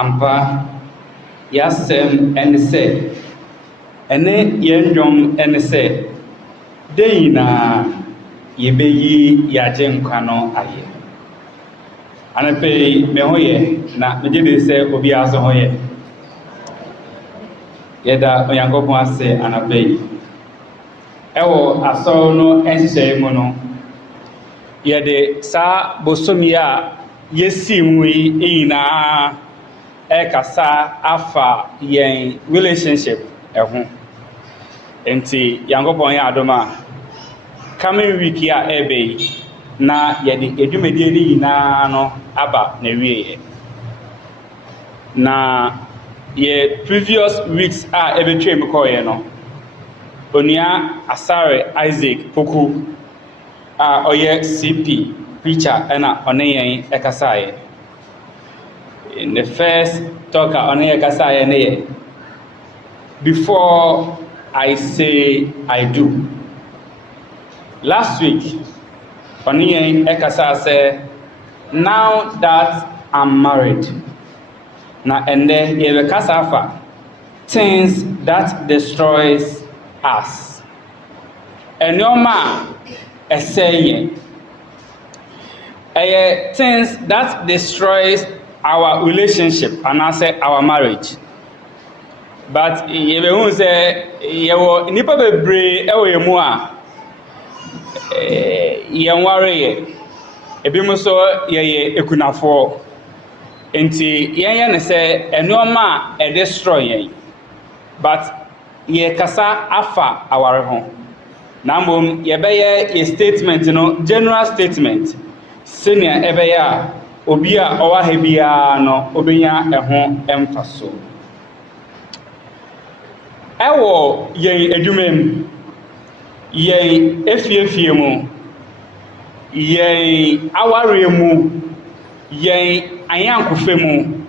ampa yasem ene se ene yendwom ene se deina yebeyi yaje nkwa no aye anape me hoye na megede se obi aso hoye yeda oyankopon ase anape ewo aso no enhye mu no yede sa bosomi a yesi nwi ina ekasa afa yen relationship eho enti yankopon ya adoma coming week ya ebe na yede edwumedie ni ina no aba na wiye na ye previous weeks a ebetwem koye no onia Asare Isaac Poku a oye CP preacher ena oneyen ekasaye. In the first talk oneyen ekasaye ne before I say I do. Last week oneyen ekasa say now that I'm married na ende ye kasa afa things that destroys us enoma essay things that destroys our relationship and I say our marriage. But you will say you nipa bebre ewe mu a yen ware ebi mo so ye ekunafo enti yen ne say enoma e destroy yen but ye kasa afa aware ho na mbom ye beye ye statement no general statement senior ebe ya obi a owa ha bia no obenya eho emfaso ewo ye edwumem ye efiefie mu ye aware mu ye ayankofe mu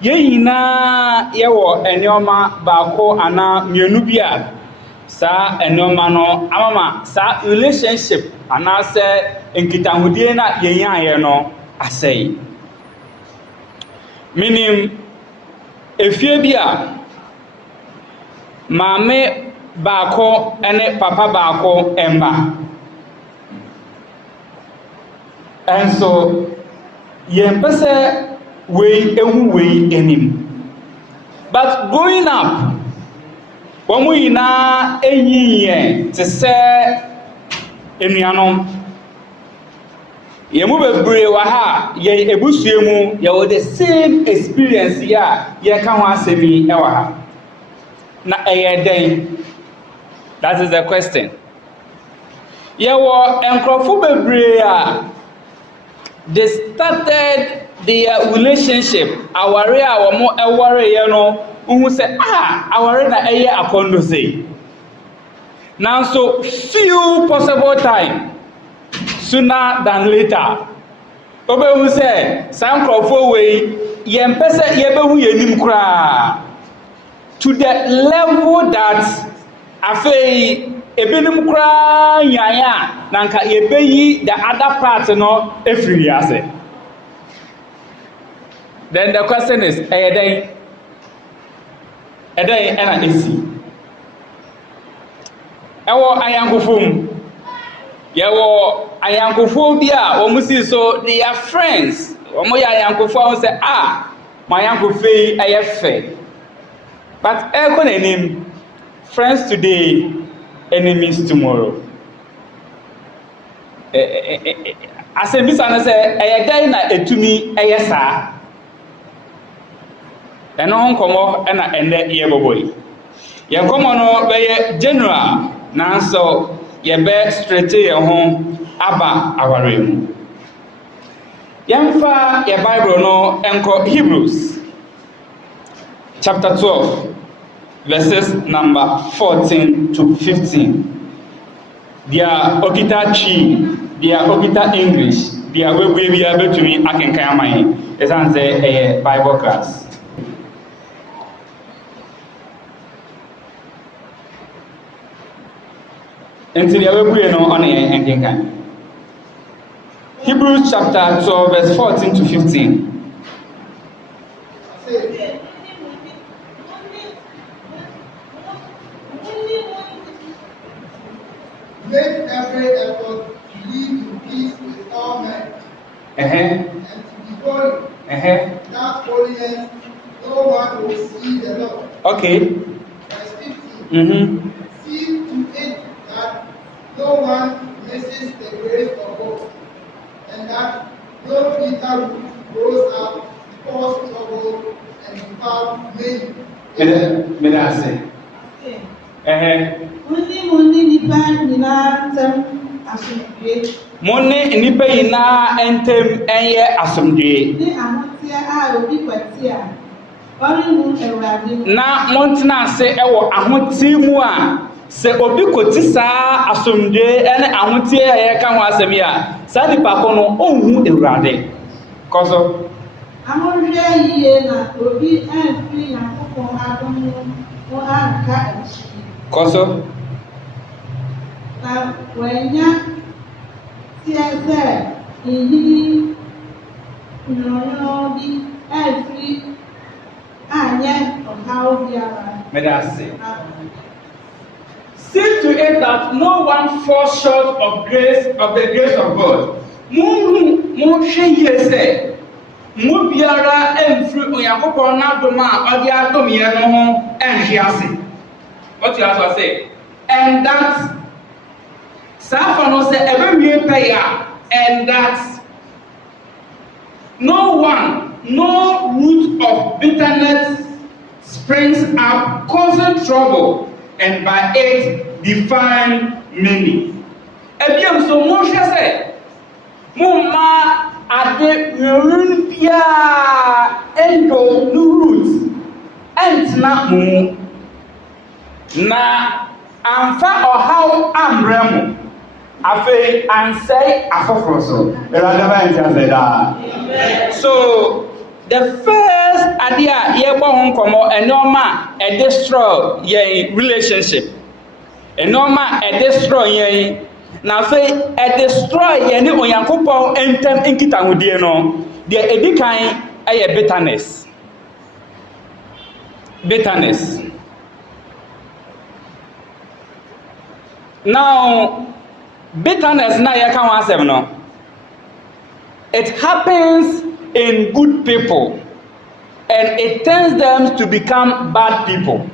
ye yina ye wo enioma baako ana mienu bia sa enoma no amama sa relationship ana se enkitahudie na yenyaye no asei minim efie bia maame baako ene papa baako emba enso yempese we ehu we enim but growing up womu yina enyiye te se enuanom yemu bebre wa ha ye ebusuemu ye wo the same experience ya ye ka ho asemi e wa ha na eyeden. That is the question. Ye wo enkrofo bebre a they started their relationship aware a wo mo eware ye no uhu say aware na eye akondo say now so few possible time sooner than later obehu say some crofo we yempese yebehu yenim kra to the level that afei ebenim kra nyanya nanka yebeyi the other part no efiri ase. Then the question is edey ena esi ewo ayankofom yewo ayankofo bia omusi so they are friends omo ya ayankofo say my yankofei ayefe but ekonenim friends today enemies tomorrow asembisa na say eyedai na etumi eyesa eno nkomo ena ende ye boboy ye nkomo no be general nanso ye be straight ye ho aba awarem yemfa ye Bible no enko Hebrews chapter 12 verses number 14 to 15. Dia okita chi, dia okita English, dia we be able to me akenkan amai esan say Bible class. Until you will know on a Hebrews chapter 12, verse 14 to 15. say, make every effort to live in peace with all men, and to be holy. Without holiness, no one will see the Lord. Okay. Verse 15. See to it that no one misses the grace of God, and that no bitter root grows up to cause trouble and defile many. May I say? Money nipa yina entem enye asomdwe. Na montena ase ewo ahotie mu a se obi koti saa asomdwe ene ahotie ye ka ho asem ya sa nipa ko no onhu ewurade koso amorwe yiye na obi anfi na kokon adom no anka achi koso na wanya tiese ihiri no bi anfi anya ohawo biara. May I say? See to it that no one falls short of the grace of God. Mo hwe ye say mo biara emfiri Onyankopɔn n'adom a ɔde adom ye no ho enhwe ase. What you have to say? And that safa no say ebewie pay ya, and that no root of bitterness springs up, causing trouble, and by it define many. Ebiam so mo hwe say mo ma ade nwun bia endo no root entna mo na amfa ohaw ambremo afe ansay afoforo so erade ba enti da. So the first idea ye gbo ho nkomo enoma e destroy your relationship, enoma e destroy yen na fe e destroy yen ni Onyankopɔn entem nkita hodie no de edikan eye bitterness. Now bitterness na ye kan asem no, it happens in good people and it turns them to become bad people.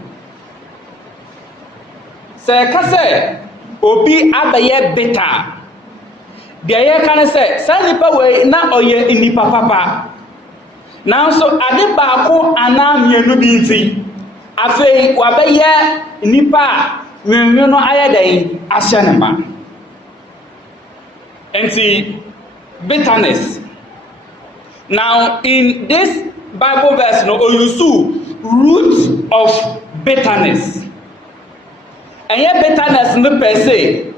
Say kase obi abaye bitter, de ye kan say sa nipa we na oye nipa papa, now so ade baako ana mienu bi nti afei wabaye nipa nwenwe no ayeden ahye ne ma. Enti bitterness. Now in this Bible verse no oyusu root of bitterness. Enye bitterness no per se.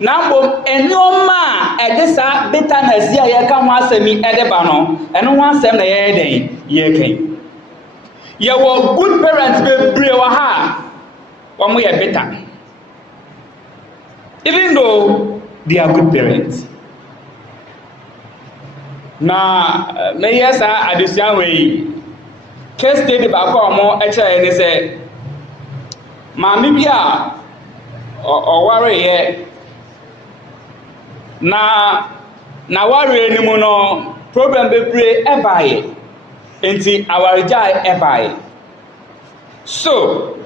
Na mbom enoma edisa bitterness ya ye ka ho asemi edeba no eno ho asem na ye den ye kan. Ye wo good parents be bre wa ha omo ye bitter. Even though they are good parents. Na me yesa adesian we case study ba ko omo e kire ni se maami bi a o ware ye na ware ni mu no problem bebre e baaye enti awarejai e baaye. So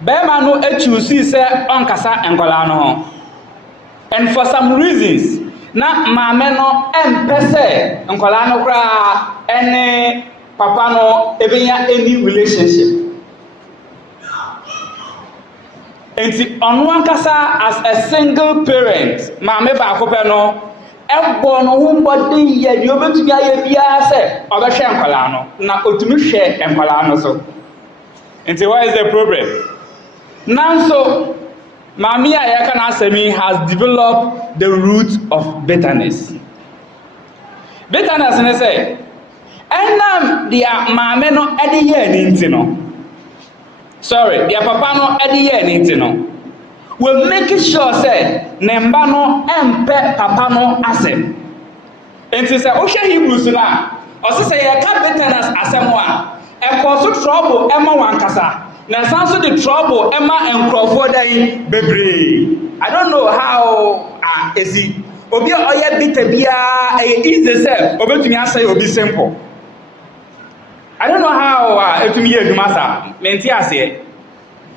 bema no choose se onkasa enkola no ho, and for some reasons na maame no empese nkola no kra ene papa no ebenya any relationship. Enti ono ankasa as a single parent maame ba akope no ebo no ho mbodi ye di obetumi aye bia se obehwe nkola no na otumi hwe nkola no so. Enti what is the problem? Now so Mami Ayakana Asemi has developed the root of bitterness. Bitterness ne say, enam dia mame no edi ye ni nti no. Sorry, dia papa no edi ye ni nti no. We make sure say nemba no empe papa no asem. Enti say o hwe Hebrews na ɔsi sɛ yɛka bitterness asɛm a ɛkɔ so trouble ɛma wankasa na san so de trouble ɛma nkurɔfoɔ dan bebree. I don't know how esi obi a ɔyɛ bitter biara ɛyɛ easy sɛ obetumi asɛ obi simple. I don't know how etumi yɛ adwuma saa mɛnti aseɛ.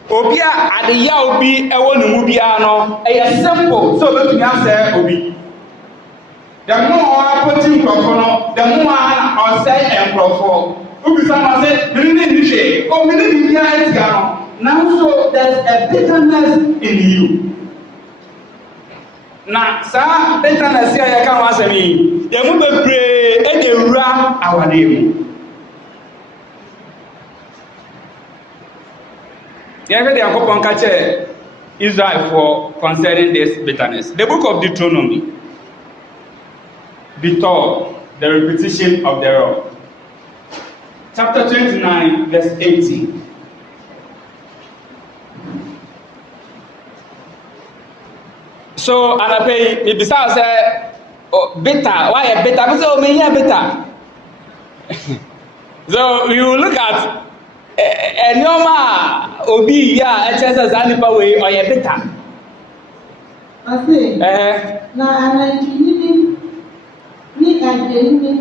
Obi a adeya obi ɛwɔ ne mu biara no ɛyɛ simple so obetumi asɛ obi. The more apɔti nkurɔfoɔ no the more ɔsɛ nkurɔfoɔ. Ubisa na sɛ mene ne hwɛ o mene ne biara etia no nanso there is a bitterness in you. Na saa bitterness a yɛka ho asɛm yi yɛn mu bebree ɛde wura awadeɛ mu. Yɛhwɛ deɛ Nyankopɔn ka kyerɛ Israel concerning this bitterness. The book of Deuteronomy, Detour, the repetition of the law. Chapter 29, verse 18. So, anapɛ mebisa sɛ bitter, why a bitter? I say, oh, me here bitter. So, you look at nneɛma obi yi a ɛkyɛ sɛ saa nipa wei ɔyɛ bitter. Ase. Na anantwini ni adeɛ ni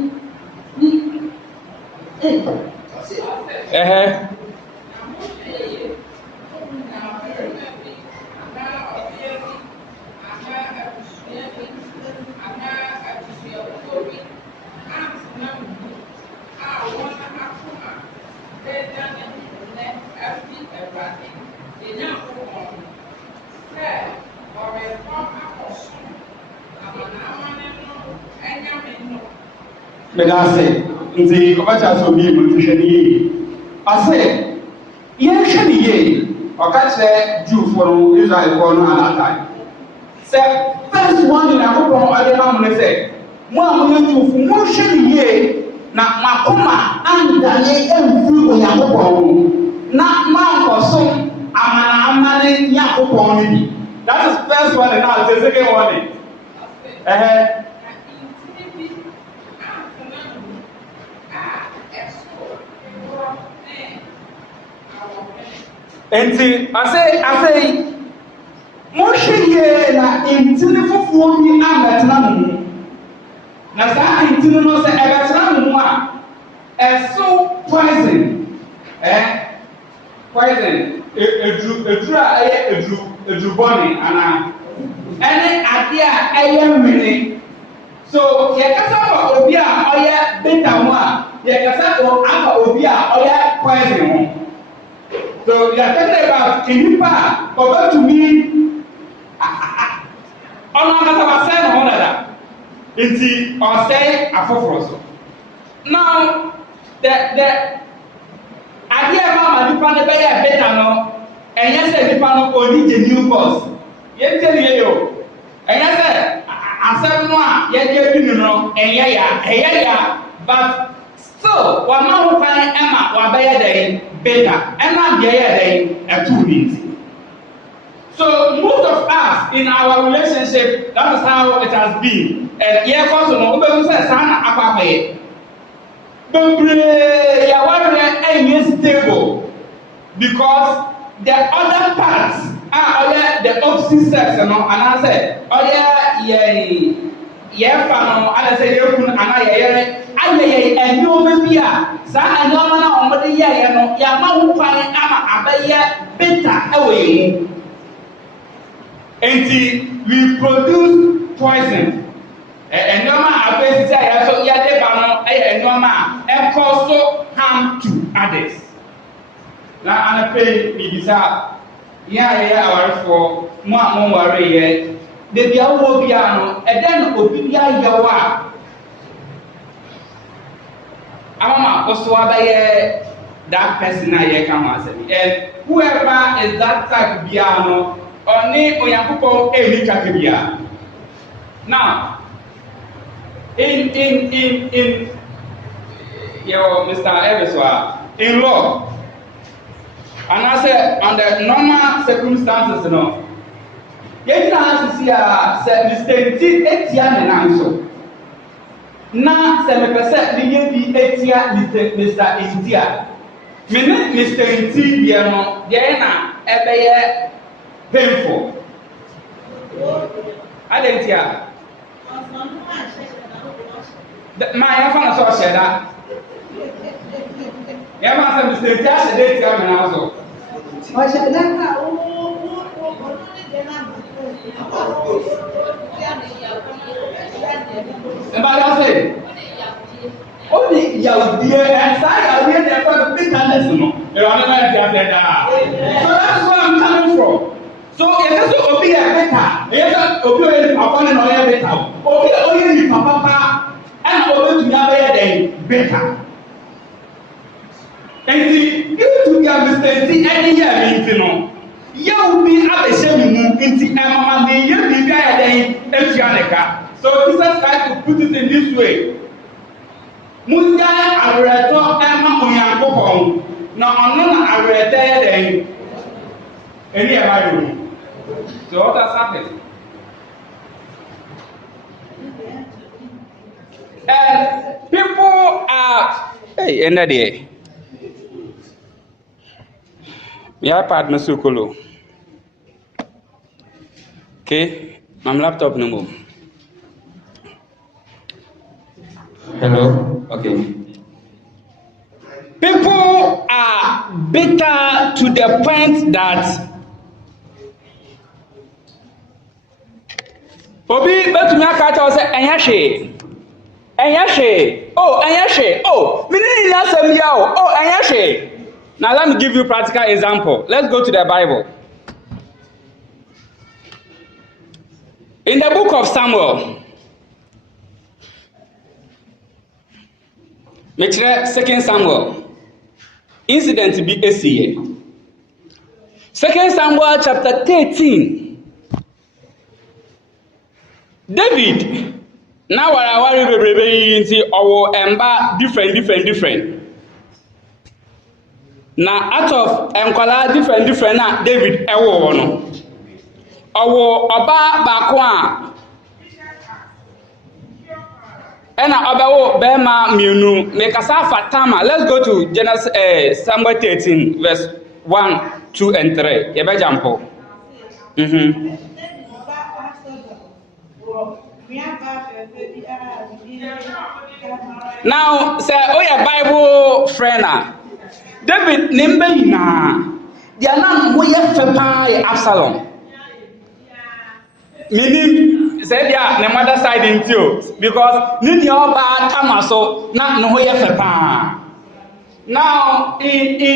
Medase nti ɔbɛkyɛ sɛ obi mu nhwehwɛ ne yie ase yɛhwɛ ne yie ɔka kyerɛ Jewfoɔ no Israelfoɔ no anatae sɛ first one in Nyankopɔn ɔde ma mo ne sɛ mo a moyɛ Jewfo monhwɛ ne yie na makoma andane ɛmfiri Onyankopɔn mu na mankɔsom amanaamane Nyankopɔn no bi. That is first one and now the second one. Enti ase mo hweye na intini fufuo ni agatena mu na saa intini no se agatena mu a eso poison poison edru a eye edru boni ana ene ade a eye nwene so ye kasa ba obi a oye beta mu a ye kasa ko aka obi a oye poison ho. So you are talking about inipa over to me. Ono na ta say no dada. Enti o say afoforo so. Now the idea about nipa ne be ya better no. Enye say nipa no only the new course. Ye tell you yo. Enye say asem no a ye dey bi no enye ya but still wa ma ho kan ema wa be ya dey better and a two. So most of us in our relationship, that is how it has been. And yeah, because no, say sana apa but you stable because the other parts are the opposite sex, and I say, oh yeah, I say you ayɛ ɛnyɛma bi a saa ɛnyɛma na wɔde yɛɛ no yɛama ho kwan ama abɛyɛ bitter ɛwɔ yɛn mu. Enti we produce poison. Ɛnyɛma a abɛsisi a yɛso yɛde ba no ɛyɛ ɛnyɛma a ɛkɔ so harm to others. Na anapɛ bibisa yɛn a yɛyɛ awarefoɔ mo a mo nware yɛ beebi a wɔwɔ biara no ɛdɛn na obi bi ayɛ wɔ a Amama also abaye that person na ye kan asemi and whoever is that type bia no oni Onyankopon emi twake bia. Now in your Mr. Eveswa in law and I say under normal circumstances no ye try to see a mistake etia ne nanso na sɛ mepɛ sɛ meyɛ bi etia Mr. Ntia me ne Mr. Nti deɛ no deɛ na ɛbɛyɛ painful adentia maa yɛfa no sɛ ɔhyɛ da yɛma sɛ Mr. Nti ahyɛ da etia me na so ɔhyɛ da ka Mbada say, only Yahudie and Sayahudie they for the bitterness, no. You are never get that. So that's where I'm coming from. So it is to be a better. It is to be a upon an oil better. Obi only papa and over to never day better. And see, you to be a mistake any year means no. You will be at the same moon into Emma, you will be there in Fianeka. So Jesus tried to put it in this way. Munda areto ema onyankopon na ono na arete den eni e bayo. So what has happened? And people are hey enda there. Me iPad no sukolo. Okay, my laptop no more. Hello? Okay. People are bitter to the point that Obi betumi aka ta say enye hwe oh mini na asem ya oh enye hwe. Now let me give you a practical example. Let's go to the Bible. In the book of Samuel, Metre 2 Samuel, incident be ACA. 2 Samuel chapter 13. David, now wari bebrebe nti owo emba different. Na out of enkwala different na David ewo no. Owo oba baako a ena obawo bema mienu mekasa fatama. Let's go to Genesis Samuel 13 verse 1, 2 and 3. Yebe jampo. Now say your Bible friend David nimbe yina dia na mo ye fe pa Absalom. Meaning say dia na mother side intio because ni oba tamaso na no ye fe pa. Now in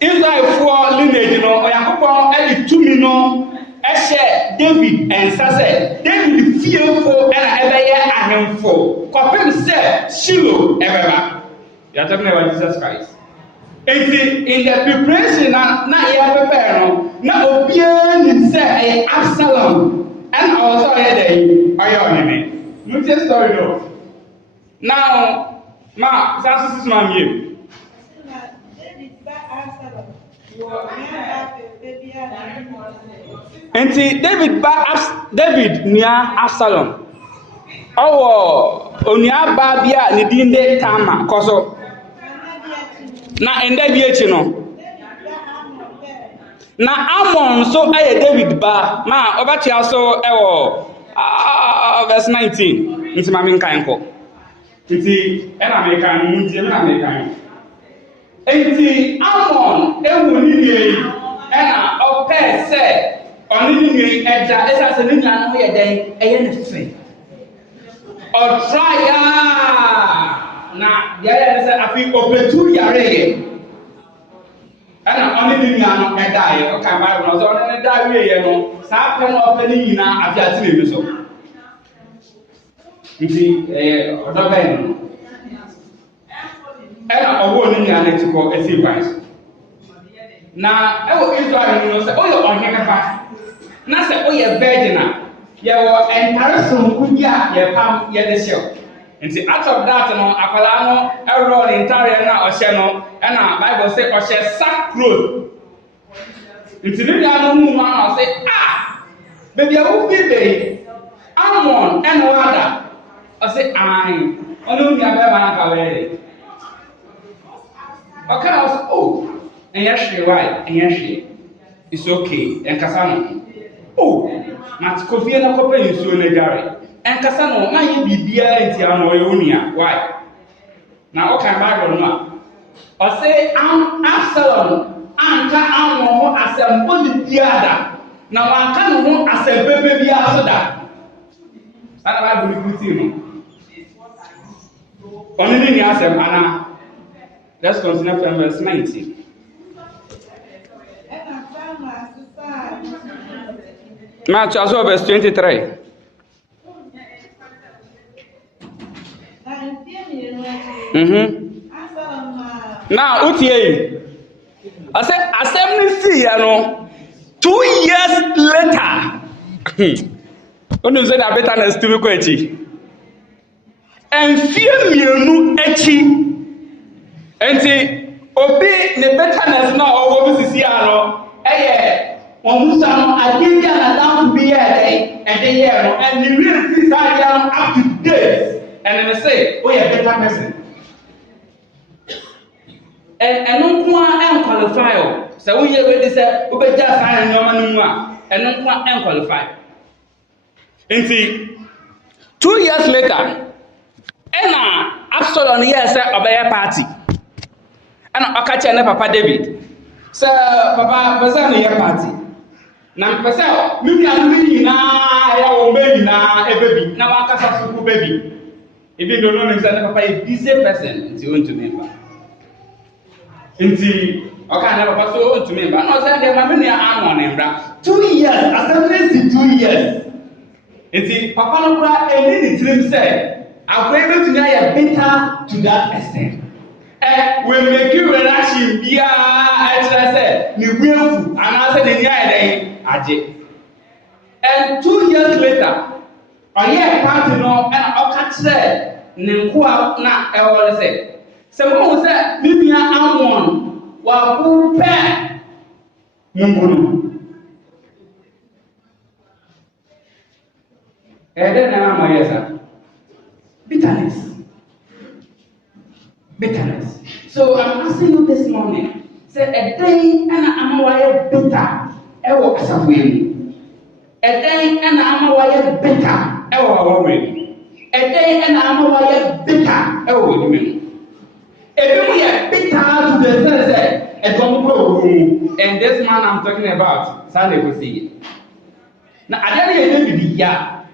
Israel for lineage no Oyakopon eli tumi no ehye David and say David fearful and ebeye ahemfo kopem say Shiloh ebeba. You are talking about Jesus Christ. In the preparation na ya prepare no na obia ni say Absalom and also there ayoneme. No tell story no. Now ma sasu sis ma mie. Enti David nia Absalom. Owo onua ba bia ne din de Tama koso. Na enda bi echi no. Na Amon so aye David ba ma obatia so ewo verse 19. Nti ma men kan ko. Nti ena me kan mu nti na me kan. Enti Amon ewu ni ni ena ope se oni ni eja esa se ni na no ye den eye ne fe. Or try na dia say afi opetu yare ana oni ni no edaye o kan Bible no so oni da wie ye no sa pe no ope ni nyina afi ati me so nti odo ben no ana owo ni nyina na ti ko esi Christ na ewo Israel ni no say o ye ohene ba na say o ye virgin yewo entire sonku bia ye pam ye de show nti out of that no akwala no everyone entire na ohye no na Bible say ohye sackcloth nti ni dia no mu ma say baby awu be Amon and wada I say, I only have a okay, I was, oh, and yes, right, and yes, it's okay, and Cassano. Oh, Mat Kofi and a couple in Sunegari, and Cassano, my be dear and Tianoionia. Why? Now, okay, I don't know. I say, I'm Absalom, I'm more as a body the other. Now, I can't know as a baby after that. I believe him. Only in Yasem, Anna. Let's continue from verse 19. Match also verse 23. Now, Utie, I said, assembly see, 2 years later. When you say that better than still quechi. And fear me no echi. And say, obey the betterness now of what we see. When we stand I think they are down to be here, and they hear, and the real things are down up to date. And then they say, oh, yeah, better person. And no one qualify. So we already said, we better sign no man, and no one qualify. And see, 2 years later, Absalom here said, obey a party. And I catch Papa David. So, Papa, was on your party. Now, Papa, maybe I'm really now, baby, now, a baby. Now, I can't have a baby. If you don't know, Papa is a busy person, it's going to remember. Indeed, okay, I never pass over to me, but not saying that my money are on him. 2 years, I said, 2 years. Indeed, Papa, no cry, and then it dream said, I'm able to get better to that extent. And we make you reaction, yeah, I said, you will, and I said, in the day, I and 2 years later, I hear party no, and I said, Ninkua, na, I always say. Someone said, maybe I'm one. While who pay? Mumbo. And then I'm my yes, bitterness. Bitterness. So I'm asking you this morning. Say a day and I'm a bitter. Ewo asafweni. A day and I'm a bitter. Ewo worry. A day and I'm a bitter. Ewo women. If we are bitter to the sense a don't and this man I'm talking about, Sunday will see it. Now, I don't know yeah.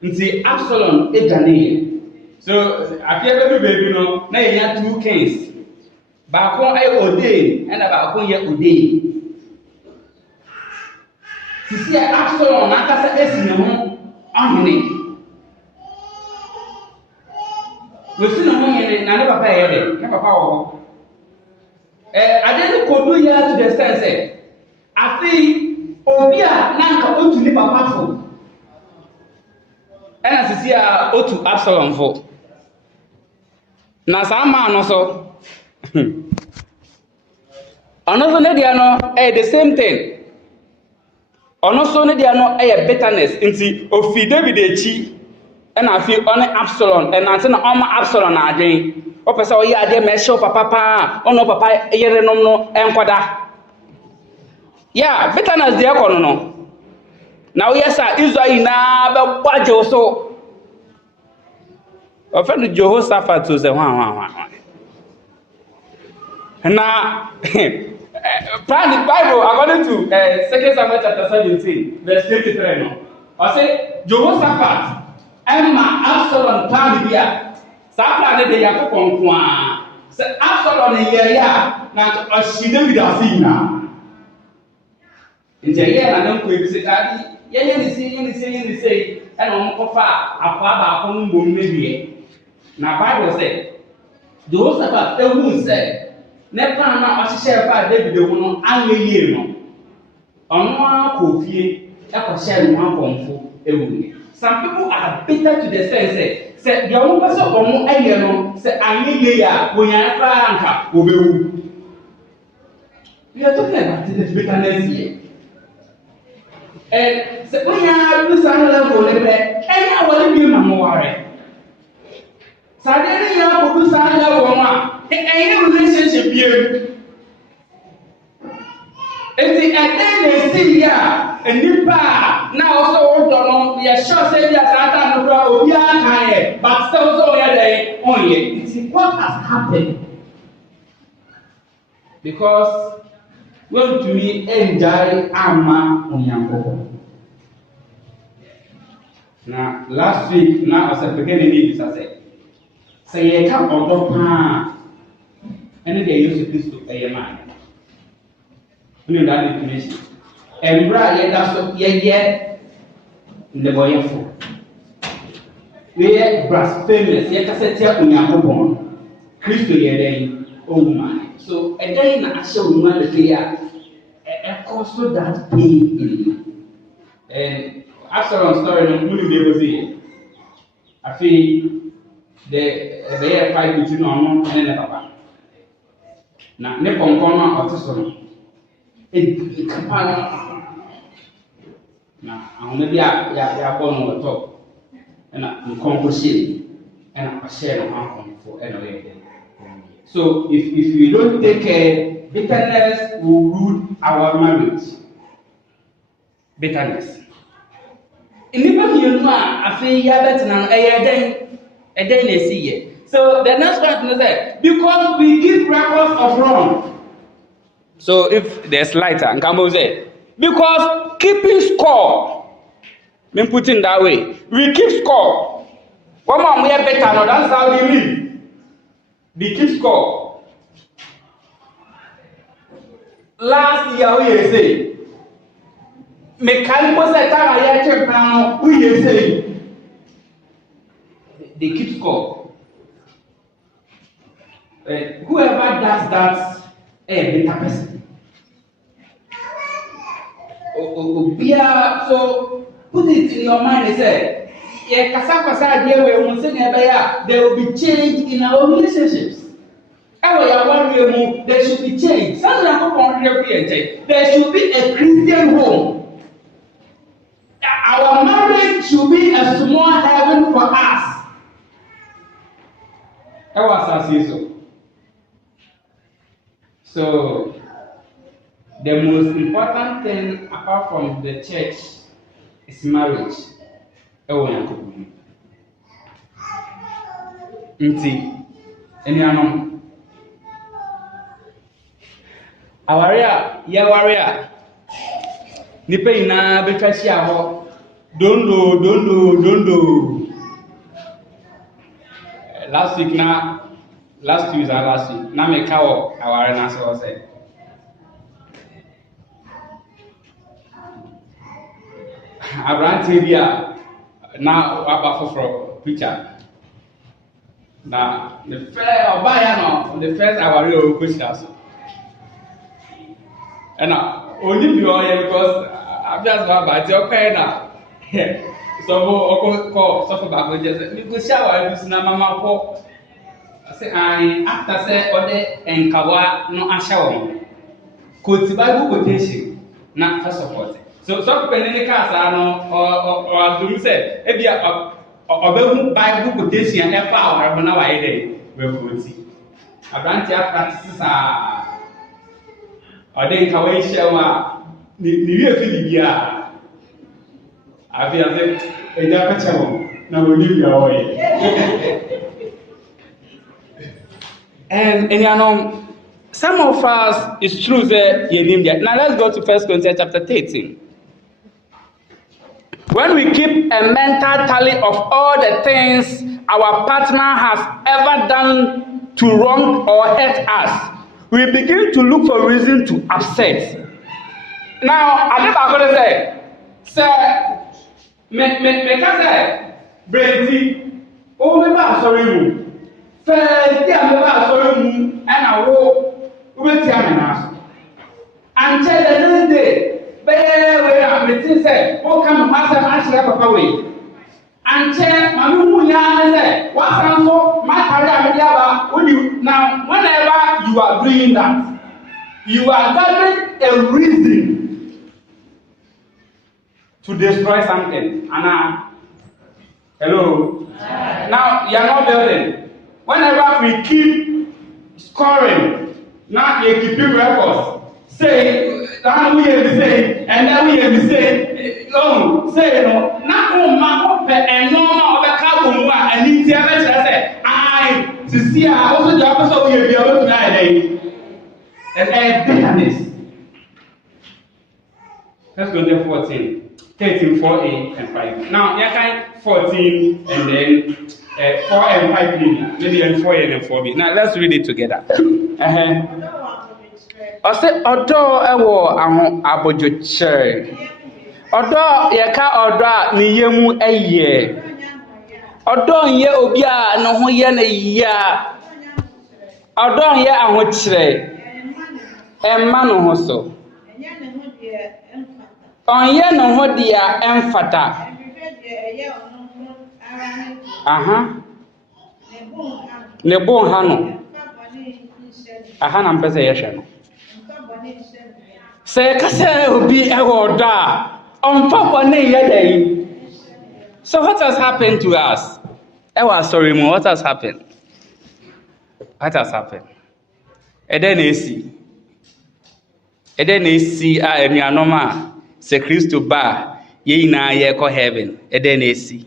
And see Absalom is Ghanaian. So I feel every baby, you know, now you have 2 kings. Back on I ordain and about 1 year ordain. To see Absalom, I can't say in the home on me. We see no money and never pay it. Never power. I didn't go here to the sense. I think Obia Nanka ought to live a powerful. And as you see, ought to Absalom for. Now, some man also. Another Nediano, the same thing. Also, Nediano, a bitterness into Ofi David Echi. And I feel only Absalom, and I say, I'm Absalom again. O person, oh yeah, they show papa, oh no, papa, no, and quada. Yeah, bitterness there, no. Now, yes, sir, Israel now, but what you so? Offended Jehoshaphat to the one. And now, the Bible, according to 2 Samuel chapter 17, verse 23, I say, Jehoshaphat. Emma Absalom plan here. Sapla de Yakupon kwa. Say Absalom here ya na ashide with asina. Nje ye na dem ko ebise tadi. Ye ni say e na on kofa akwa ba ko mbom mebie. Na Bible say Jehoshaphat ehun say ne plan na ohihye fa David ho no anweye no. Ono akofie e ko share no akomfo ehun. Some people are bitter to the sense say the only person omo aye no say anye ya wonya fa anka obewu. We are talking about this bitterness here. And say wonya do san level le be enya wale bi ma mo ware. Sadeni ya kodu sa ya woma. Any relationship here. Eti ede na ya enipa na also odo no ye sure say dia sata no bra obi aka ye but still so ya dey on ye. It's what has happened. Because when to me enjoy ama onyanko. Now last week now as a beginning this I say ye ka odo pa ene dey use Christ to a man. You know that definition. Embra ye da so ye the boy for. We blasphemous ye ka say tia onyanko Christ ye dey o man. So a day na asha woman the clear also that pain in you. And after on story no mulu dey was here. I feel the fight between on and the papa. Na ne ponkon no otiso no. E kapala. Na ahome bia ya bo no to. Na nkonko shiri. Na share no happen for anyway. So if you don't take care, bitterness will root our marriage. Bitterness. Inipa mienu a afi ya betina eden na esi ye. So the next point is that because we keep records of wrong. So if there's lighter, and Campbell say, because keeping score, been put in that way, we keep score. One man we are better, no, that's how we live. We keep score. Last year we say, mechanical set time I hear plan we say they keep score. Whoever does that, better person. So put it in your mind and say, there will be change in our relationships. There should be change. There should be a Christian home. Our marriage should be a small heaven for us. That was our season. So, the most important thing apart from the church is marriage. Awaria, nipa ina betwa hia ho. Dondo. Last week, na me kawo aware na so say. Abrante bia na waba for picture. Na the first obaya no, the first aware o question so. And only because I'm just about to okay now. So back just you go shower you na mama ko say after say ode enkawa no ashawo quote Bible quotation na for support. So penny cars no or assume say e bia obehu Bible quotation e fa aware na wa ide we quote. Abranti practices ode enkawa e shewa ni wie fi bia I feel like a jacket now we leave your way. And you know, some of us it's true that you name that. Now let's go to 1 Corinthians chapter 13. When we keep a mental tally of all the things our partner has ever done to wrong or hurt us, we begin to look for reason to upset. Now, I think I'm going to say, me say Brenti o me ba sorry mu first day me ba sorry mu na wo we ti amena and tell the next day be we me tin say o come ma say ma shire papa we and tell mama mu ya say wa san so ma carry am dia ba only now whenever you are doing that you are gathering a reason to destroy something. Anna, hello. Now you are not building. whenever we keep scoring, now you keep records. Say, now we have to say, and then we have to say, oh, say, no, now, and no, the carbon, and it's the other say, I, to see, I also the opposite of you, able to die, and bitterness. Let's go to 14, 13, 4, 8, and 5. Now, you can 14 and then 4 and 5 maybe and 4 and 4b. Now, let's read it together. I said, Odo, ewo, abojo Odo, yaka odo, ni yemu eye. Odo, ye obia, no ho ye na ya. Odo, ye ahochire. Emma no ho so. Onye no ho dia emfata. Aha. Ne bon ha no. Aha na mpese ye hwe no. Say kase obi ewo da. Onfa bone ye dey. So what has happened to us? Ewa sorry mo, what has happened? What has happened? Eden esi a enuanoma se Kristo ba ye na ye ko heaven eden esi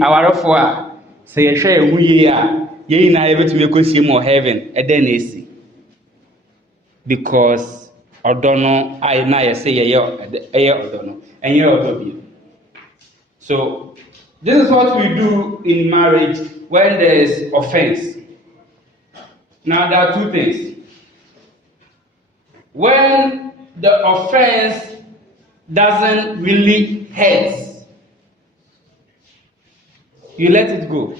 awarefo a se ye hwe ehu ye a ye na ye betumi ekosi mo heaven eden esi because odono ai na ye se ye odono enye odobi. So this is what we do in marriage when there is offense. Now there are two things. When the offense doesn't really hurt, you let it go.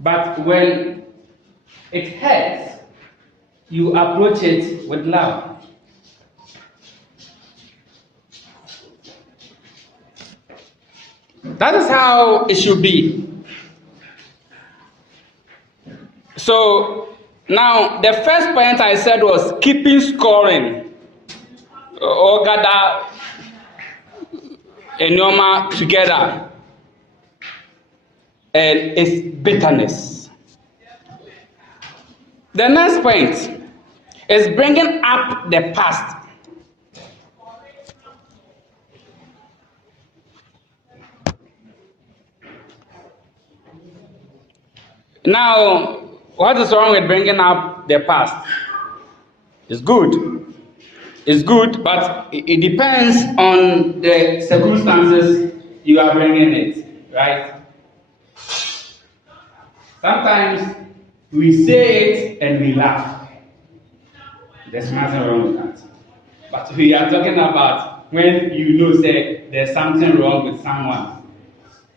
But when it hurts, you approach it with love. That is how it should be. So now the first point I said was keeping scoring or gather enoma together, and it's bitterness. The next point is bringing up the past. Now, what is wrong with bringing up the past? It's good. It's good, but it depends on the circumstances you are bringing it, right? Sometimes we say it and we laugh. There's nothing wrong with that. But we are talking about when you know, say, there's something wrong with someone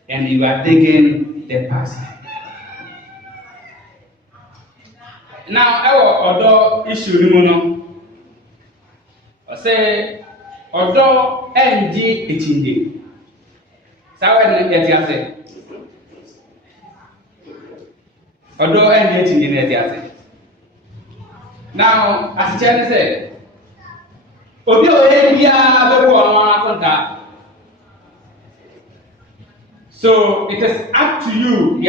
and you are digging the past. Now, our issue, I say, although NG itching. Although NG itching. Now, as Charlie said, so it is up to you.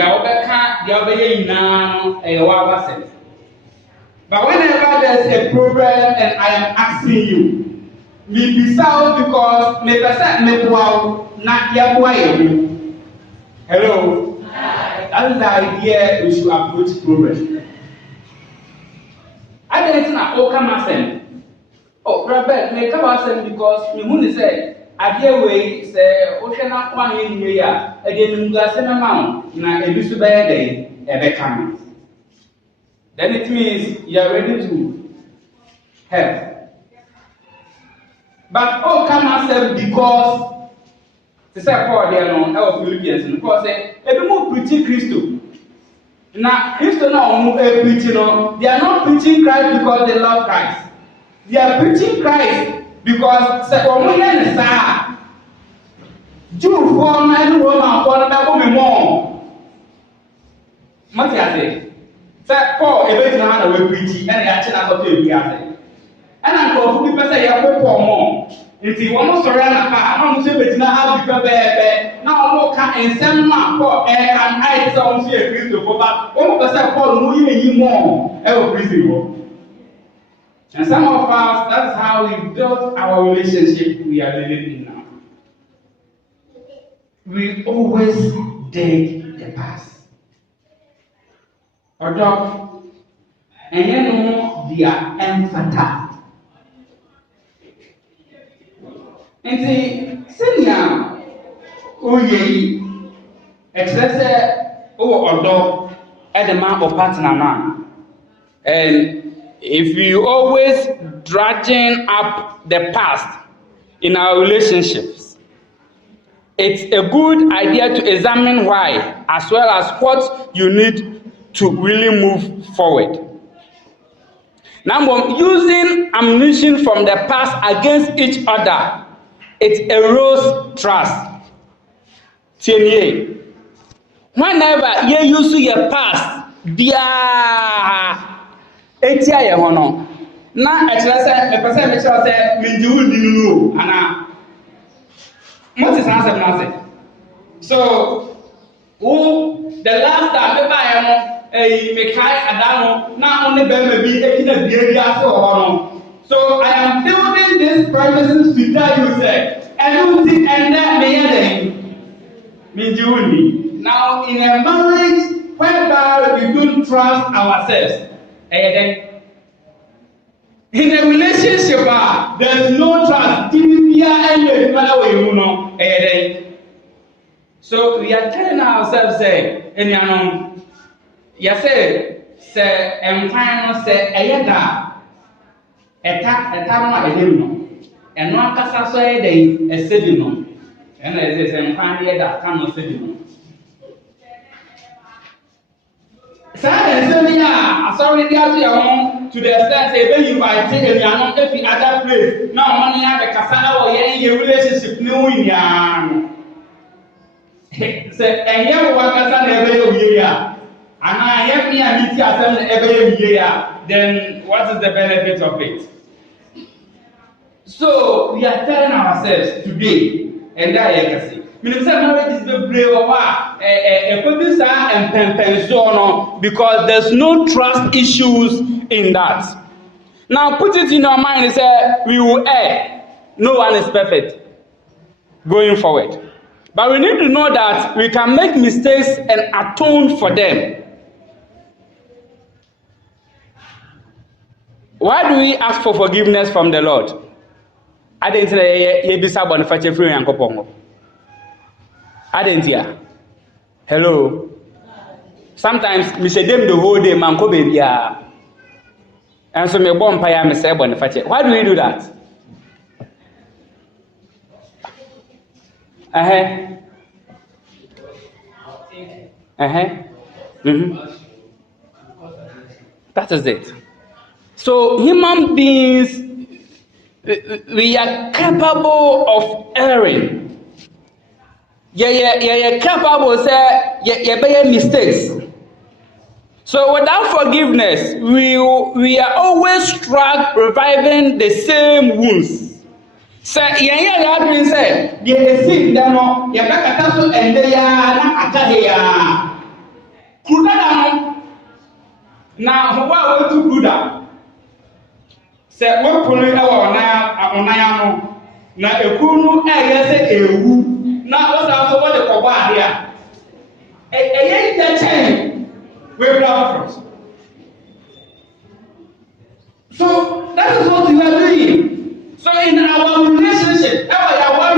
But whenever there's a problem and I am asking you, me be sound because me person me wow na yabuaye. Hello. Hi. That is the idea we should approach problem. I didn't know come asem. Oh, Robert, me come asem because me who say idea way say o na kwan ye ya e de nunga se na ma na ebisu be dey e be come. Then it means you are ready to help. But come ourselves because to say Paul there no our Philippians because say ebi mo preaching Christo. Now Christo now mo preaching no, they are not preaching Christ because they love Christ. They are preaching Christ because say omo yen sa Jew for na any Roman for na go me more. Mati say Paul ebe na na we preach and ya che na go to ebi ase. And I'm going to be say ya Paul more. Nti wɔn sɔrɔ anapa na wɔn nso bɛgyina ha bi pɛpɛɛpɛ na wɔn ka nsɛm no a Paul ɛka ayɛ sɛ wɔn nso yɛ Kristofo ba wɔn pɛ sɛ Paul no yɛ yi mɔɔ ɛwɔ prison hɔ. And some of us, that's how we built our relationship we are living in now. We always dig the past. Although, and you know, they are emphatic. And the senior, ye, excess, although, at the man of partner now. And if you always dragging up the past in our relationships, it's a good idea to examine why, as well as what you need to really move forward. Number, using ammunition from the past against each other, it erodes trust. Whenever you use your past, eti ayɛ hɔ no na ɛkyerɛ sɛ ɛpɛ sɛ mekyerɛ sɛ mengye wo nni no anaa mote saa asɛm no ase so wo the last time mebaeɛ no mekae ada no na wo ne bɛrima bi ɛgyina bie bi ase wɔ hɔ no so I am building this premises to tell you sɛ ɛno nti ɛnnɛ meyɛ dɛn mengye wo nni now in a marriage whereby we don't trust ourselves. In a relationship, there's no trust. So we are telling ourselves, say, yes, say, empire, say, ayada, etama, and no casa say, a sedino, and as is empire that cannot sedino. Sorry, to the extent say when you invite anyone every other place. Now money have the casana or your relationship no in ya. Say and here what casana every year. And I have me and meet every year. Then what is the benefit of it? So we are telling ourselves today, and that I can say. Marriage is the brave because there's no trust issues in that. Now put it in your mind and say we will err. No one is perfect going forward. But we need to know that we can make mistakes and atone for them. Why do we ask for forgiveness from the Lord? I didn't say yebisa boniface free yankopongo. Adentia. Hello. Sometimes me say them the whole day man ko baby ah. And so me bomb paya me say boniface. Why do we do that? That is it. So human beings, we are capable of erring. Yeah, capable say yeah mistakes. So without forgiveness, we are always struck reviving the same wounds. Say yeah that means say yeah see dano yeah bakata so ende ya na atahe ya kuda dano na ho wa we tu kuda say we polo e wa onaya no na ekunu e ye say ewu na o sa so we de ko ba ade a ye the chain we brought first. So that is what we are doing. So in our relationship, whenever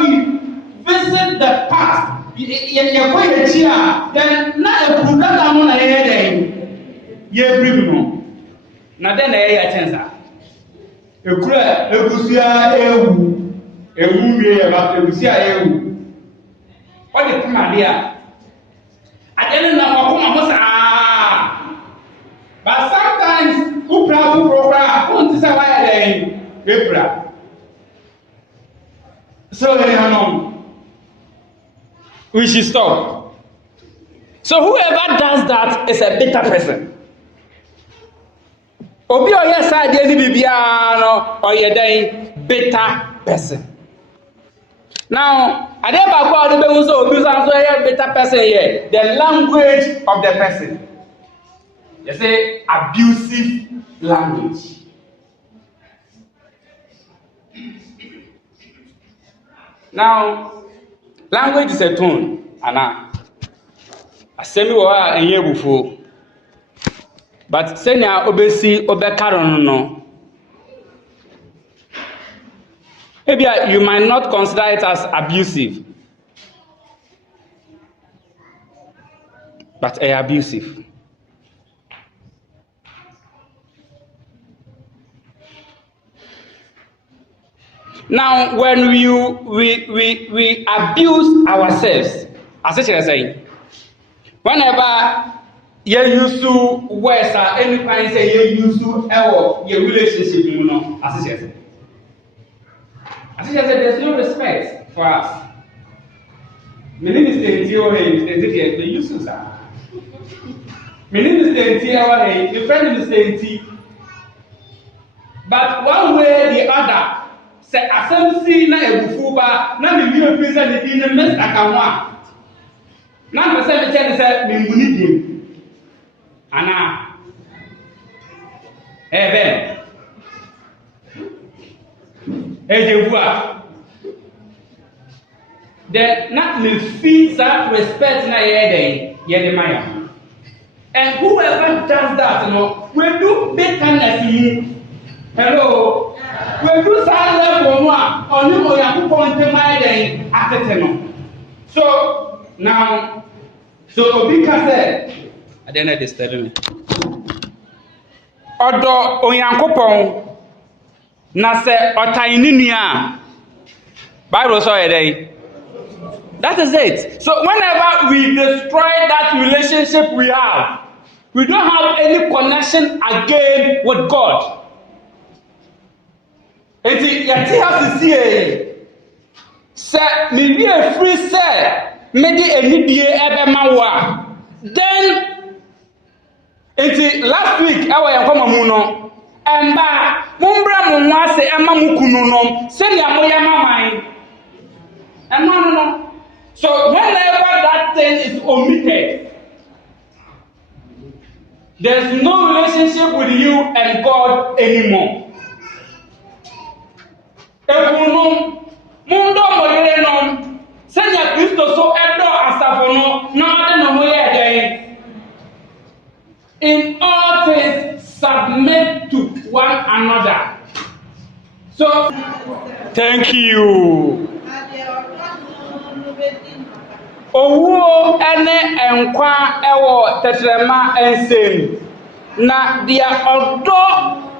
we visit the past, then not a product on a head, ye bring now then a chance. A clear, a busia, a movie about a busia. What is my dear? I didn't know what but sometimes who program won't say why they so we should stop. So whoever does that is a bitter person. Obi oye side ni bibia no oye den bitter person. Now, ade ba ko ade be hu so obi so a bitter person here, the language of the person. You say abusive language. Now, language is a tone, ana. Asemi wo a enye bufo. But senya obesi obekaro no. Maybe you might not consider it as abusive. But abusive. Now, when we abuse ourselves, as I say, whenever you use to words or any kind say you use to your relationship, you know, as I say, there's no respect for us. My name is Tentio. Hey, the use to say. My name is Tentio. Hey, the friend is Tenti. But one way or the other. Say asemsi na ebufu ba na me wi ofisa ne di ne mess akanwa na me say me che ne say me nguni dim ana ben ejevua the not me feel that respect na ye de maya, and whoever does that, you know, we do bitterness mu. Hello. We do silent for one, or you are going to my day at the So now, so Obika said, I don't know this telling me. Odo Onyankopon na se otainia Bible saw a day. That is it. So whenever we destroy that relationship we have, we don't have any connection again with God. Enti yati have to see say me be a free say me di enibie ebe ma wo then enti last week awo yan koma mu no emba mumbra mu ase ema mu kunu no se ni amoya maman ema no. So whenever that thing is omitted, there's no relationship with you and God anymore. Ekunum mundo moyere no senya Kristo so edo asafo no na ade no moye dey. In all things submit to one another. So thank you. Owo ene enkwa ewo tetrema ensem na dia odo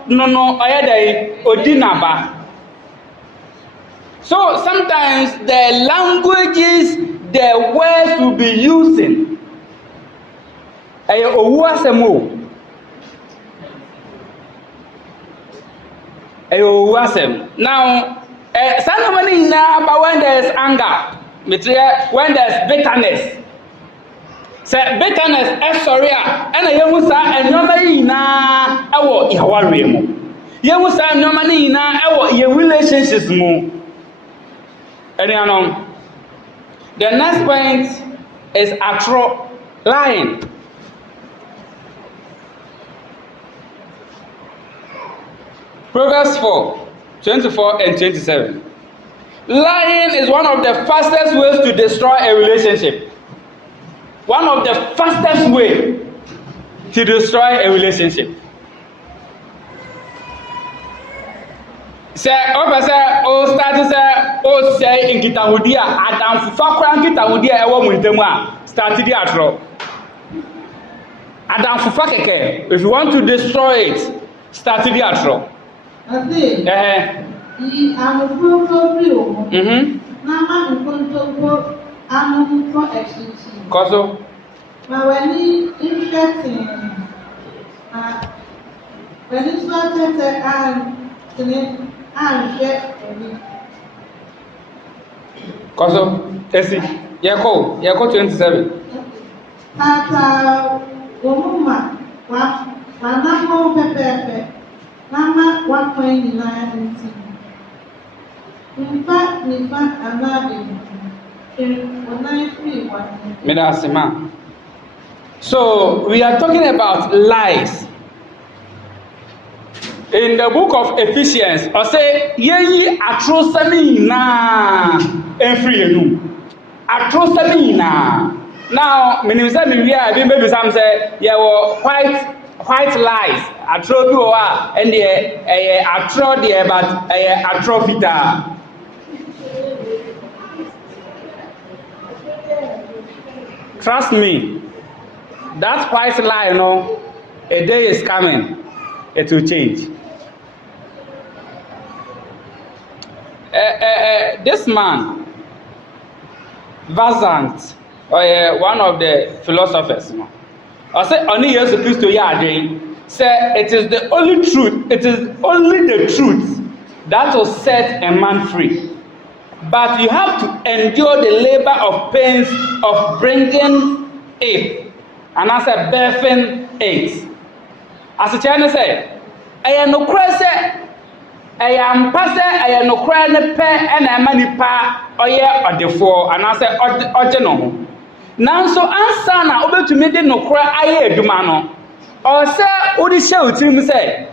no oyedai odinaba. So sometimes the languages, the words will be using owu asemo owu asem. Now somebody now about when there is anger, when there's bitterness. Say bitterness sorry and you say enoma na ewo ihaware mu. You say enoma na ewo your relationships mu. The next point is lying. Proverbs 4:24 and 27. Lying is one of the fastest ways to destroy a relationship. One of the fastest ways to destroy a relationship. Say, say in Kitahudia, Adam Fufakran Kitahudia, a woman started the atro. Adam Fufakeke, if you want to destroy it, started the atro. Koso. Koso, esi, yako 27. Ata umuma wa namo pepepe Nama wakwan nyinaa nti. Mfa nifa anaa benkum. Onan free one. Medasima. So we are talking about lies. In the book of Ephesians, I say, "Yeyi atrosami na every enu atrosami na." Now, meaning say me wia bi maybe some say ye were white lies. Atro bi o a and the atro there but atrofita. Trust me, that white lie, a day is coming. It will change. This man, Vazant, one of the philosophers, I say only Jesus Christ say it is the only truth. It is only the truth that will set a man free. But you have to endure the labor of pains of bringing it, and as a birthing it. As a China say, I am no crazy. I am passe. I am no crazy pe and a manipa or the four, and I say original. Now so answer na over to me the no cry I dumano. Or say odi show to me say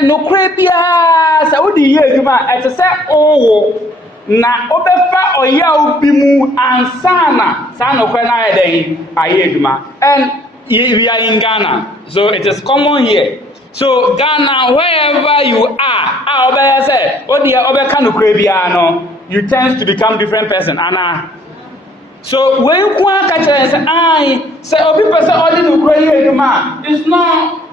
no cry bia say odi ye duma et say oh na obefa oya obi mu ansana sa no cry na den aye duma. And we are in Ghana, so it is common here. So Ghana, wherever you are, say odi obeka no cry bia no, you tend to become different person. Anna. So when you come catch and say, "I say, oh, people say, oh, they do cry here, man." It's not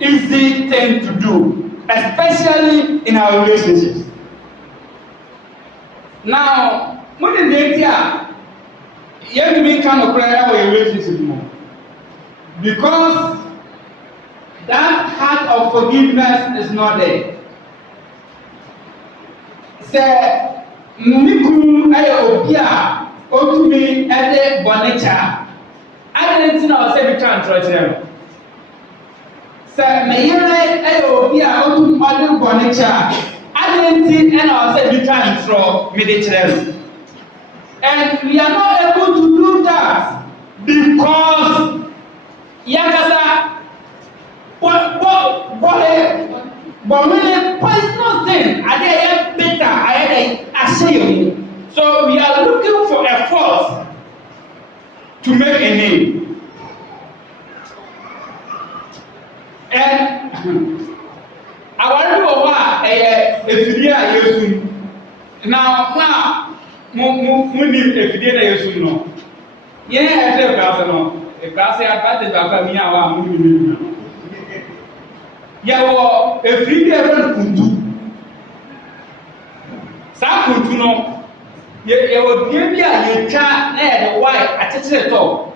easy thing to do, especially in our relationships. Now, when the date here, you have to be kind of cry our relationship more, because that heart of forgiveness is not there. Say. Niku ayo obia otumi ede bonecha adenti na ose bi kan trochere se meyere ayo obia otumi ode bonecha adenti na ose bi kan tro medichere. And we are not able to do that because yakasa but really poisonous thing are they better are they ashamed. So we are looking for a force to make a name. And our people are a yesu now mo ni efidie na yesu no ye e dey class no e class ya party ba mi awa mo ni yawo efidie ran kuntu sa kuntu no yawo die bi a ye twa na ye de why atete to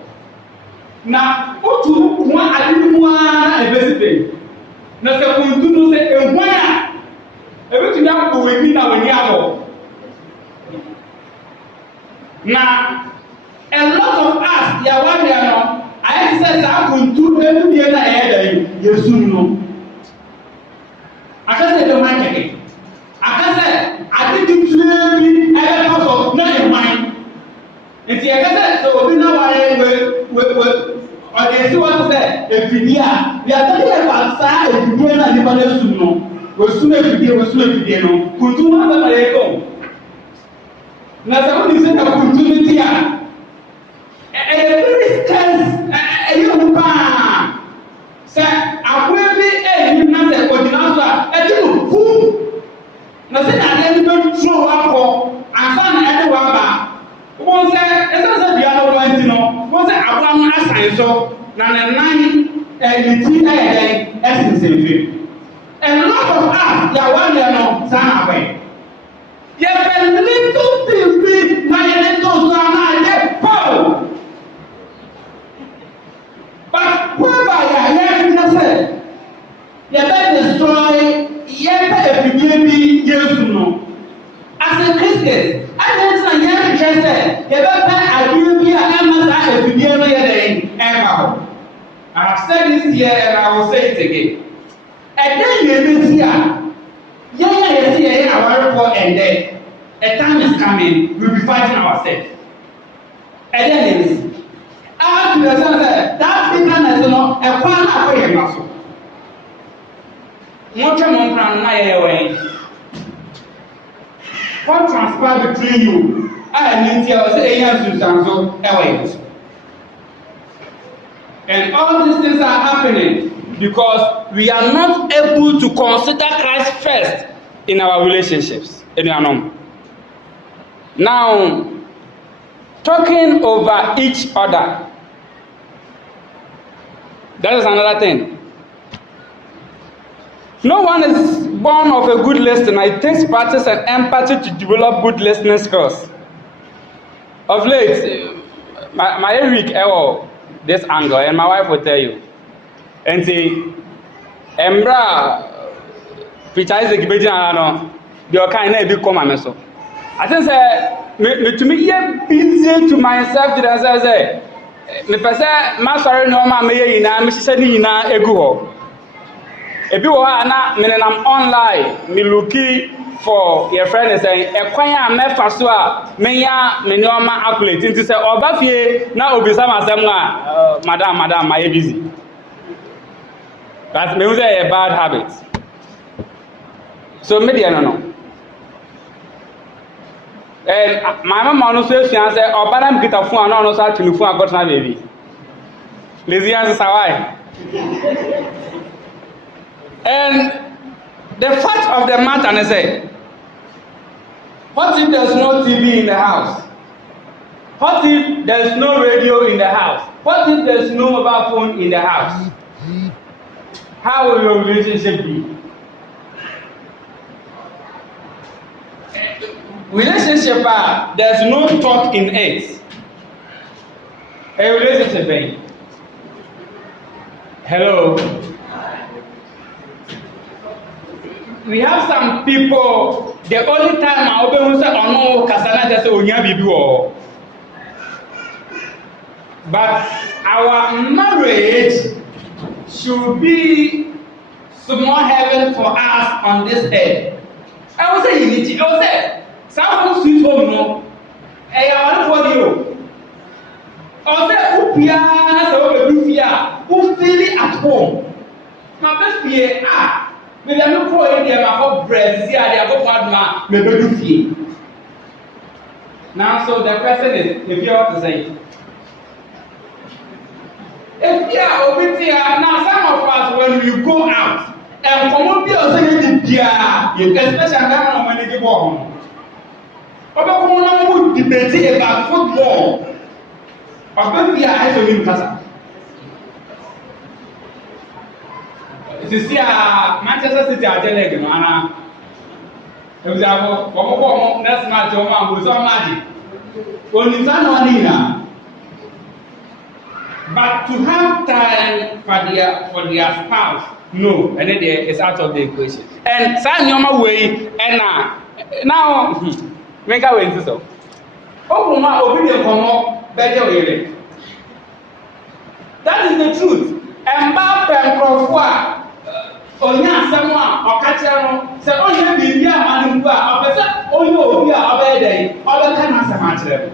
na otu kwa adimu na ebesipe na se kuntu no se ehwan a ebetu na ko we ni na wani abo. Now, a lot of us, they are one day now. I said, I could do every day that I had you soon know. I can say the mind again. I can say, I didn't really have a cause of not in mind. And see, I can say, so we know why or they see what to say. If we are talking about side, if we are not even soon know. We soon every day, no. Could do not have a go. Na sababu ni sasa opportunity ya very scarce ayo pa sa akwebi ni na se ordinance e ti no fu na se na dey be throw akọ asa na e wa ba won se esa bia no want no won se abua no asan so na na nan ni ti essence fi a lot of us ya one year no sana by. Yes, a little thing big, my little son, I power. But whereby I just said, you better destroy, if you give me yes or no. As a Christian, I don't say yes, said, you better I give me a Amazon if you give me a day. I have said this here and I will say it again. And then you see, you see, our report, and then a time is coming, we'll be fighting ourselves. And then you see, after the sun, that bitterness, you know, a plan for your muscle. What transpired between you? I need to say, and all these things are happening because we are not able to consider Christ first in our relationships. Now, talking over each other, that is another thing. No one is born of a good listener. It takes practice and empathy to develop good listening skills. Of late, my week this angle, and my wife will tell you. And say, Embra, which I say, the kind of big comment. So I think to me, busy to myself, that I say, me person, my sorry, no, my mayor, I'm saying, ego. If you are not, I'm online, me looking for your friend and saying, a choir me fasua, me ya, me no ma accurate. Into say, Obafie, now Obi sama semwa, madam, I busy. That's me a bad habit. So maybe I don't know. And my mama also says, she answer, Obadam get a phone, no, such to phone, I got my baby. Lazy answer, why? And the fact of the matter is that, what if there's no TV in the house? What if there's no radio in the house? What if there's no mobile phone in the house? How will your relationship be? Relationship, there's no thought in it. A relationship, hello. We have some people, the only time I open say, oh no, Kasana just say, oh yeah, baby, oh. But our marriage should be small heaven for us on this earth. I will say unity. I will say, someone sweet home, no. Hey, I want for you. I will say, Upia, so Upia, who feel it at home. My best fear, maybe I'm not calling them about bread, see, I have a partner, maybe fee. Now, so the question is, if you have to say, if you are obedient, now some of us, when we go out, and come on, be especially when they go home. But come on, we debate about football. But we are actually in casa. You see, Manchester City are telling you, Anna. Example, that's not your mom with some magic. Only one. But to have time for their spouse, no, and then it's out of the equation. And sign your way, and now make a way into so. Oh, my obedient come up better way. That is the truth. And Bob and Crawford. Onya someone or catch them say, oh, you be a man who are a oh, you are a day, all the time as a matter.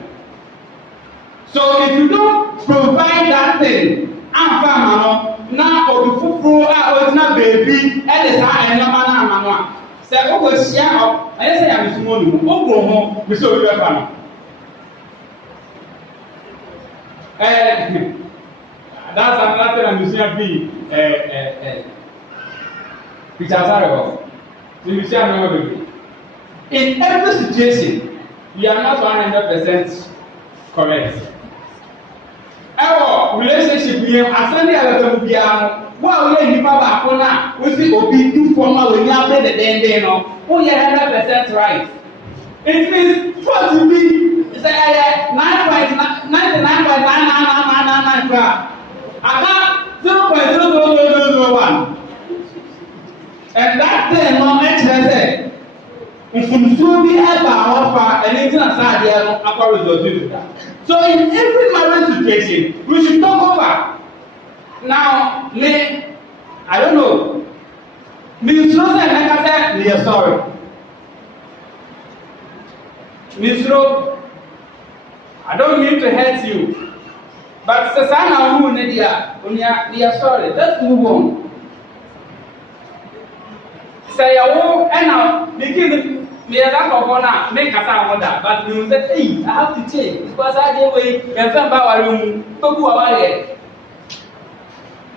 So if you don't provide that thing, I'm fine, now or before I was not baby, and it's I no man. Say, oh, was share up, I say I'm small, oh, go home, we saw your family. That's another thing I'm saying be which are terrible. So you see, in every situation, we are not 100% correct. Our relationship with him, as many other people, well, we are back on now. We see Obi do formal when you are the day, no, we are 100% right. It means what to be 9.999999. I got 0.00001. And that day, no mention if you be ever offer anything aside there, no result that. So in every marriage situation, we should talk over. Now, I don't know. Misro say meka say we are sorry. Misro, I don't mean to hurt you. But Sasana who Nadia, we are sorry. Let's move on. Say oh and now begin me as a corner, make us out that, but we will say, hey, I have to change because I did wait and found our room, Toku away.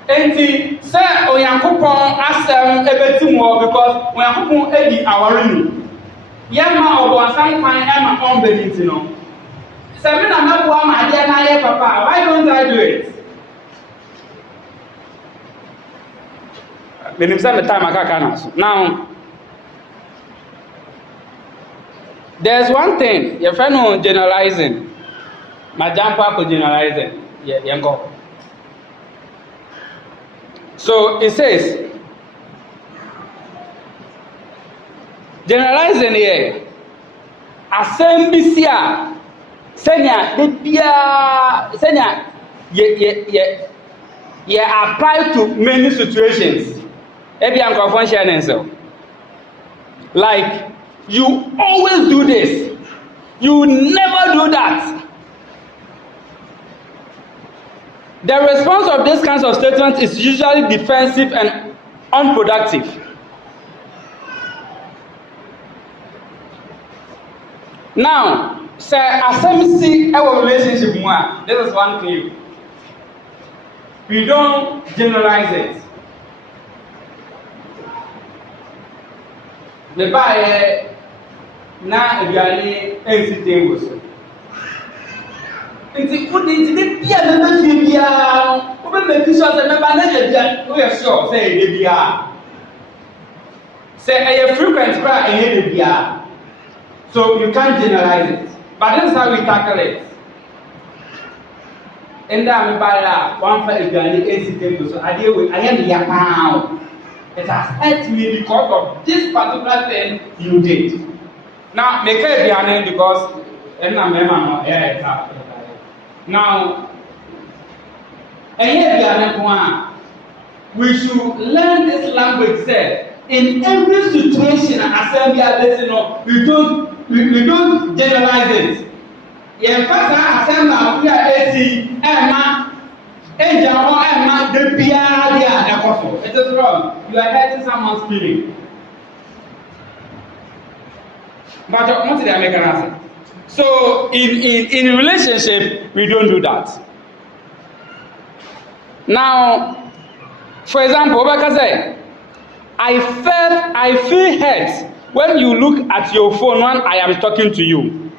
And see, sir, Oyankopon asked everything more because Oyankopon edi our room. Yama or one sign fine Emma on Benitino. Seven and not one, my dear Naya Papa, why don't I do it? When you the time I can't. Now, there's one thing, your friend who generalizing. My jumper for generalizing. Yeah, go. So it says, generalizing here, assembly senya de bia senya ye apply to many situations. Ebi ankofon share so. Like you always do this. You never do that. The response of this kinds of statements is usually defensive and unproductive. Now, say assembly our relationship more. This is one thing. We don't generalize it. The buyer na aduane ensi table so. Nti udi nti de bia na na fie bia o be make sure say member na aduane we sure say e de bia. Say a frequent cry e de bia. So you can't generalize it. But this is how we tackle it. And I'm by one for aduane ensi table so ade we I am ya pa. It has hurt me because of this particular thing you did. Now, make it be because now, we should learn this language. Say, in every situation, assembly, we don't generalize it. Yeah, first assembly, we are AC, Emma. It is wrong. You are hurting someone's feeling. But what did I make an answer? So in relationship, we don't do that. Now, for example, like I say, I feel hurt when you look at your phone when I am talking to you.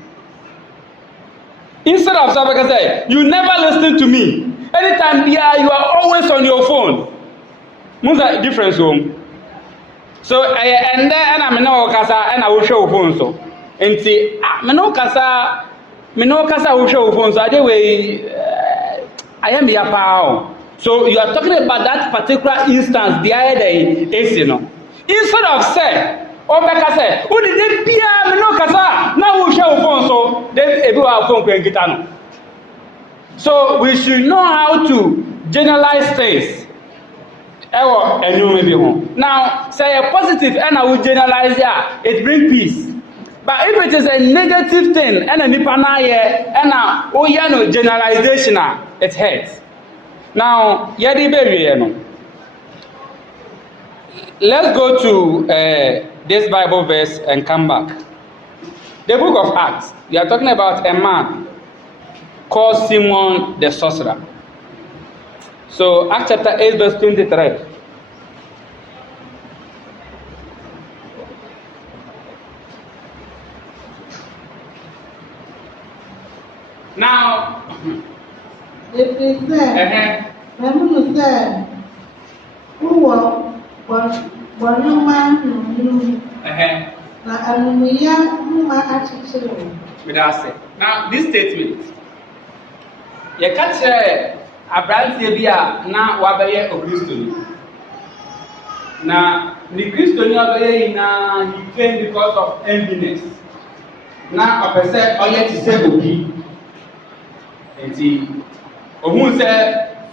Instead of like I say, you never listen to me. Anytime you are always on your phone. What's the difference home? So and then I'm no kasa and I will show phone so. And see, me no kasa will show phone so. I am your pal. So you are talking about that particular instance the other day, you know. Instead of say, or back say, who did they be? Me no kasa now will show phone so. Then everyone phone can get on. So we should know how to generalize things. And you may be home. Now, say a positive and I will generalize it brings peace. But if it is a negative thing and a nipana and a generalization, it hurts. Now, let's go to this Bible verse and come back. The book of Acts, we are talking about a man called Simon the sorcerer. So Acts chapter 8 verse 23. Now, if they say, I'm say, who was no man knew, and we are actually. Now, this statement, you catch abranteɛ bi a na wabɛyɛ okristoni na ne kristoni ɔbɛyɛ nyinaa he came because of enviness na ɔpɛ sɛ ɔyɛ te sɛ obi nti ohun sɛ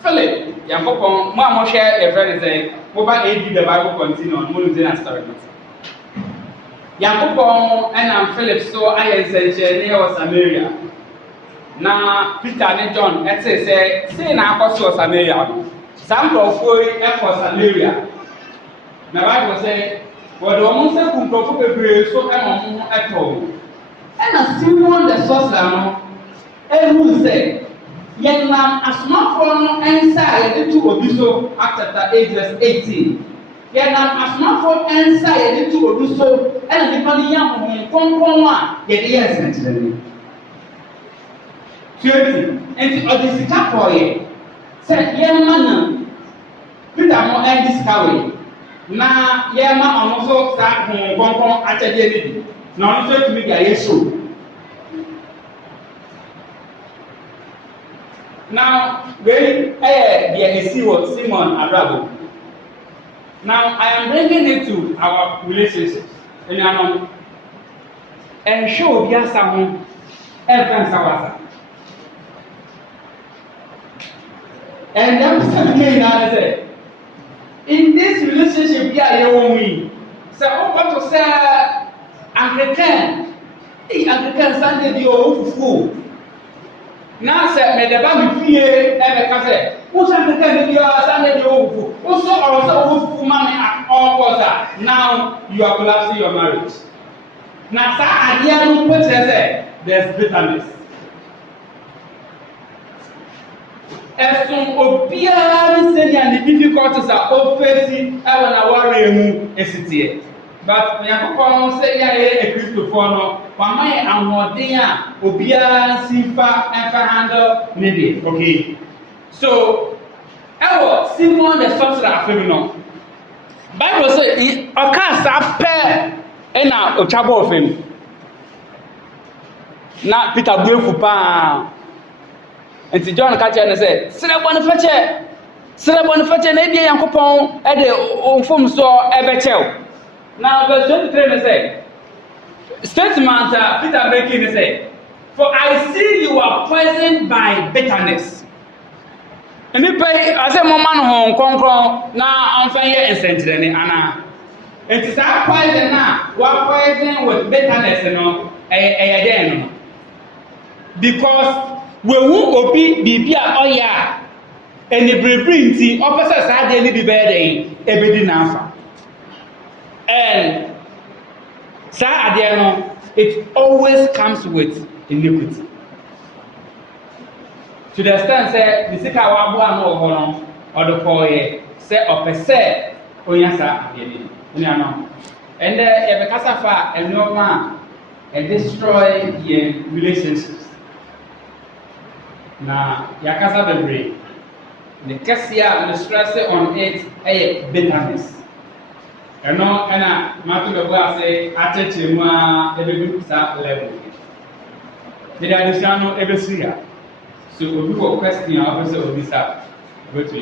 Philip Yankopon mo a mo hwɛ e friend say mo ba AD the Bible continue on mo no dey story no. Yankopon and Philip so ayɛ nsɛnkyerɛnne wɔ Samaria. Na Peter ne John ɛte say na akɔ so Samaria no. Saa nkurɔfoɔ yi ɛkɔ Samaria. Na Bible say wɔde wɔn nsa ku nkurɔfoɔ bebree so ɛma wɔn ho ɛtɔ. Ɛna Simon the sorcerer no ehu sɛ yɛnam asomafoɔ no nsa a yɛde to obi so Acts chapter 8 verse 18. Yɛnam asomafoɔ nsa a yɛde to obi so ɛna nipa no yɛ ahohom kɔnkɔn a yɛde yɛ nsɛnkyerɛnne. 20 nti ɔde sika kɔɔyɛ sɛ yɛma no Peter mo ɛde sika wɔ na yɛma ɔno so saa ahohom kɔnkɔn akyɛdeɛ ne bi na ɔno so etumi de ayɛ show. Now, when the was Simon Adrabo. Now, I am bringing it to our relationships. And show the someone every Sawasa. And that's something I said. In this relationship, you owe me. So, what to say? Anglican Sunday, the old fool. Na sɛ mɛdɛba mi fie ɛbɛka sɛ wosan kɛkɛ mi bi ɔsa ne de owu woso ɔwɔ sɛ owu ma mi ɔkɔ sa now you are collapsing your marriage. Na saa adeɛ no po kyerɛ sɛ there is bitterness. Ɛso obiara ne sɛnea ne difficulties a ɔfɛsi ɛwɔ na wɔre mu esiteɛ. But Yankopɔn sɛ yɛayɛ Ekristofoɔ no wama yɛ ahoɔden a obiara si fa ɛfa handle ne deɛ. Okay, so ɛwɔ Simon the sorcerer afɛbi no Bible sɛ ɔka saa pɛ ɛna otwa bɔɔ fam na Peter bu efu paa nti John ka kyerɛ ne sɛ srɛ bɔne fɛkyɛ na ebie Yankopɔn ɛde ɔmfom so ɛbɛkyɛw. Now, verse 23 they say, statement Peter making they say, for I see you are poisoned by bitterness. And me pay, I say, Moman home, concron, now I'm finding ensentry, Anna. It is our poison now, what poison with bitterness, you know, again. Because we won't be oh yeah, and the bring opposite side, they be better, every now. And it always comes with iniquity. To the extent say the sika wa bo ano ho or the koye say opese onya sa adie ni ano. And e be kasa fa enoma and destroy your relationships. Na ya kasa bebre. The kasia the stress on it bitterness. Ɛno ɛna matu bɛbɔ ase akyɛkyerɛ mu a ɛbɛdu saa level. Dede adesua no ɛbɛsiri ha. So obi wɔ question a ɔpɛ sɛ obi sa wait.